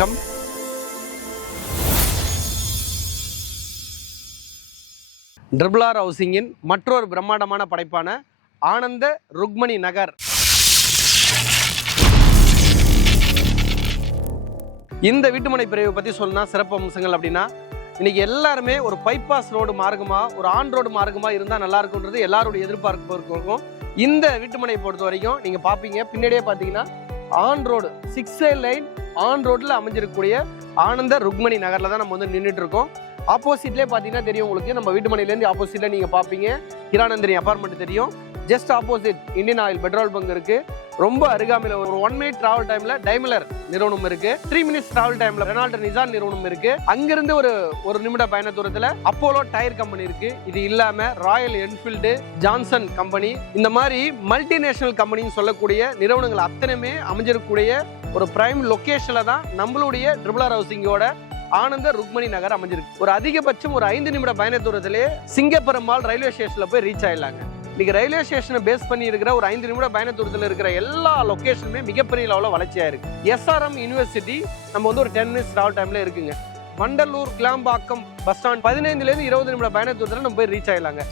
வணக்கம். ட்ரிபிள்-ஆர் ஹவுசிங்கின் மற்றொரு பிரம்மாண்டமான படைப்பான ஆனந்த ருக்மணி நகர். இந்த வீட்டுமனை பிரிவை பற்றி சொல்லணும்னா சிறப்பு அம்சங்கள் அப்படின்னா, இன்னைக்கு எல்லாருமே ஒரு பைபாஸ் ரோடு மார்க்கமா, ஒரு ஆன் ரோடு மார்க்கமா இருந்தால் நல்லா இருக்குன்றது எல்லாருடைய எதிர்பார்ப்பு இருக்கும். இந்த வீட்டுமனை பொறுத்த வரைக்கும் நீங்கள் பார்ப்பீங்க, பின்னாடியே பார்த்தீங்கன்னா ஆன் ரோடு 6 லைன் ஆன் ரோட்டில் அமைஞ்சிருக்கக்கூடிய ஆனந்த ருக்மணி நகரில் தான் நம்ம வந்து நின்றுட்டு இருக்கோம். ஆப்போசிட்லேயே பார்த்தீங்கன்னா தெரியும் உங்களுக்கு, நம்ம வீட்டுமனையிலேருந்து ஆப்போசிட்டில் நீங்கள் பார்ப்பீங்க ஹிரானந்தினி அபார்ட்மெண்ட் தெரியும். Just opposite Indian oil petrol bunk இருக்குது. ரொம்ப அருகாமையில் ஒரு 1 மினிட் டிராவல் டைமில் டைமலர் நிறுவனம் இருக்குது. 3 மினிட்ஸ் டிராவல் டைமில் ரெனால்ட் நிசான் நிறுவனம் இருக்குது. அங்கிருந்து ஒரு நிமிட பயண தூரத்தில் அப்போலோ டயர் கம்பெனி இருக்குது. இது இல்லாமல் ராயல் என்ஃபீல்டு, ஜான்சன் கம்பெனி, இந்த மாதிரி மல்டிநேஷனல் கம்பெனின்னு சொல்லக்கூடிய நிறுவனங்கள் அத்தனையுமே அமைஞ்சிருக்கக்கூடிய ஒரு பிரைம் லொக்கேஷனில் தான் நம்மளுடைய ட்ரிபிள்-ஆர் ஹவுசிங்கோட ஆனந்த ருக்மணி நகர் அமைஞ்சிருக்கு. ஒரு அதிகபட்சம் ஒரு 5 நிமிட பயண தூரத்திலே சிங்கப்பெருமாள் ரயில்வே ஸ்டேஷனில் போய் ரீச் ஆயிடலாங்க. இன்னைக்கு ரயில்வே ஸ்டேஷனை பேஸ் பண்ணி இருக்கிற ஒரு 5 நிமிட பயண தூரத்தில் இருக்கிற எல்லா லொக்கேஷனுமே மிகப்பெரிய லெவலில் வளர்ச்சியாக இருக்கு. SRM யூனிவர்சிட்டி நம்ம வந்து ஒரு 10 மினிட்ஸ் டிராவல் டைம்ல இருக்குங்க. வண்டலூர் கிளாம்பாக்கம் பஸ் ஸ்டாண்ட் 15லேருந்து 20 நிமிட பயண தூரத்தில் நம்ம போய் ரீச் ஆயிடலாங்க.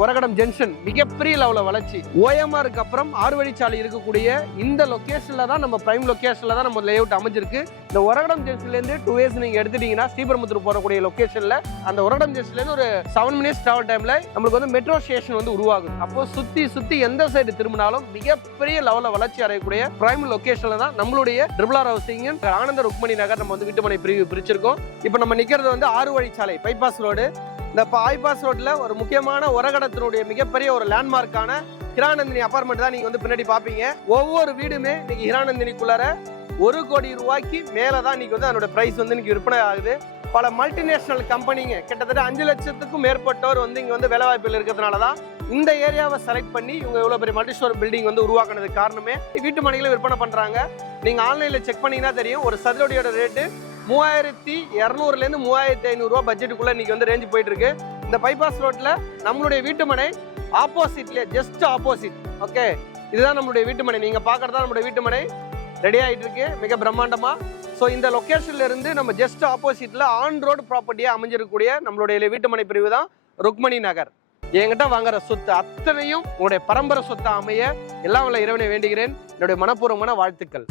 ஒரகடம் ஜங்ஷன் மிகப்பெரிய லெவலில் வளர்ச்சி. OMRக்கு அப்புறம் 6 வழிச்சாலை இருக்கக்கூடிய இந்த லொக்கேஷனில் தான் நம்ம பிரைம் லொக்கேஷனில் தான் நம்ம லேஅவுட் அமைஞ்சிருக்கு. இந்த ஒரகடம் ஜங்ஷன்லேருந்து 2 ways நீங்கள் எடுத்துட்டீங்கன்னா ஸ்ரீபெரும்புத்தூர் போகக்கூடிய லொக்கேஷனில் அந்த ஒரகடம் ஜங்ஷன்லேருந்து ஒரு 7 மினிட்ஸ் டிராவல் டைமில் நம்மளுக்கு வந்து மெட்ரோ ஸ்டேஷன் வந்து உருவாகுது. அப்போ சுற்றி எந்த சைடு திரும்பினாலும் மிகப்பெரிய லெவலில் வளர்ச்சி அடையக்கூடிய பிரைம் லொக்கேஷனில் தான் நம்மளுடைய ட்ரிபிள்-ஆர் ஹவுசிங் ஆனந்த ருக்மணி நகர் நம்ம வந்து வீட்டுமனை பிரிவு பிரிச்சிருக்கோம். இப்போ நம்ம நிற்கிறது வந்து 6 வழிச்சாலை பைபாஸ் ரோடு. இந்த பைபாஸ் ரோட்ல ஒரு முக்கியமான ஒரகடத்தினுடைய மிகப்பெரிய ஒரு லேண்ட்மார்க்கான ஹிரானந்தினி அபார்ட்மெண்ட் தான் நீங்க வந்து பின்னாடி பாப்பீங்க. ஒவ்வொரு வீடுமே இன்னைக்கு ஹிரானந்தினிக்குள்ளார 1 கோடி ரூபாய்க்கு மேலதான் இன்னைக்கு வந்து அதோட பிரைஸ் வந்து இன்னைக்கு விற்பனை ஆகுது. பல மல்டிநேஷனல் கம்பெனிங்க கிட்டத்தட்ட 5 லட்சத்துக்கும் மேற்பட்டோர் வந்து இங்க வந்து வேலை வாய்ப்புகள் இருக்கிறதுனால தான் இந்த ஏரியாவை செலக்ட் பண்ணபண்ணி இவங்க இவ்வளவு பெரிய மல்டி ஸ்டோர் பில்டிங் வந்து உருவாக்குனதுக்கு காரணமே. வீட்டு மனைகளை விற்பனை பண்றாங்க. நீங்க ஆன்லைன்ல செக் பண்ணீங்கன்னா தெரியும், ஒரு சதுரடியோட ரேட்டு 3200லேருந்து 3500 ரூபா பட்ஜெட்டுக்குள்ள இன்னைக்கு வந்து ரேஞ்சு போயிட்டு இருக்கு. இந்த பைபாஸ் ரோட்ல நம்மளுடைய வீட்டுமனை ஆப்போசிட்லேயே ஜஸ்ட் ஆப்போசிட். ஓகே, இதுதான் நம்மளுடைய வீட்டுமனை. நீங்க பாக்குறதா நம்மளுடைய வீட்டுமனை ரெடி ஆகிட்டு இருக்கு மிக பிரம்மாண்டமா. ஸோ இந்த லொக்கேஷன்ல இருந்து நம்ம ஜஸ்ட் ஆப்போசிட்ல ஆன் ரோடு ப்ராப்பர்ட்டியா அமைஞ்சிருக்கக்கூடிய நம்மளுடைய வீட்டுமனை பிரிவு தான் ருக்மணி நகர். என்கிட்ட வாங்குற சொத்து அத்தனையும் உங்களுடைய பரம்பரை சொத்தை அமைய எல்லாம் வல்ல இறைவனை வேண்டுகிறேன். என்னுடைய மனப்பூர்வமான வாழ்த்துக்கள்.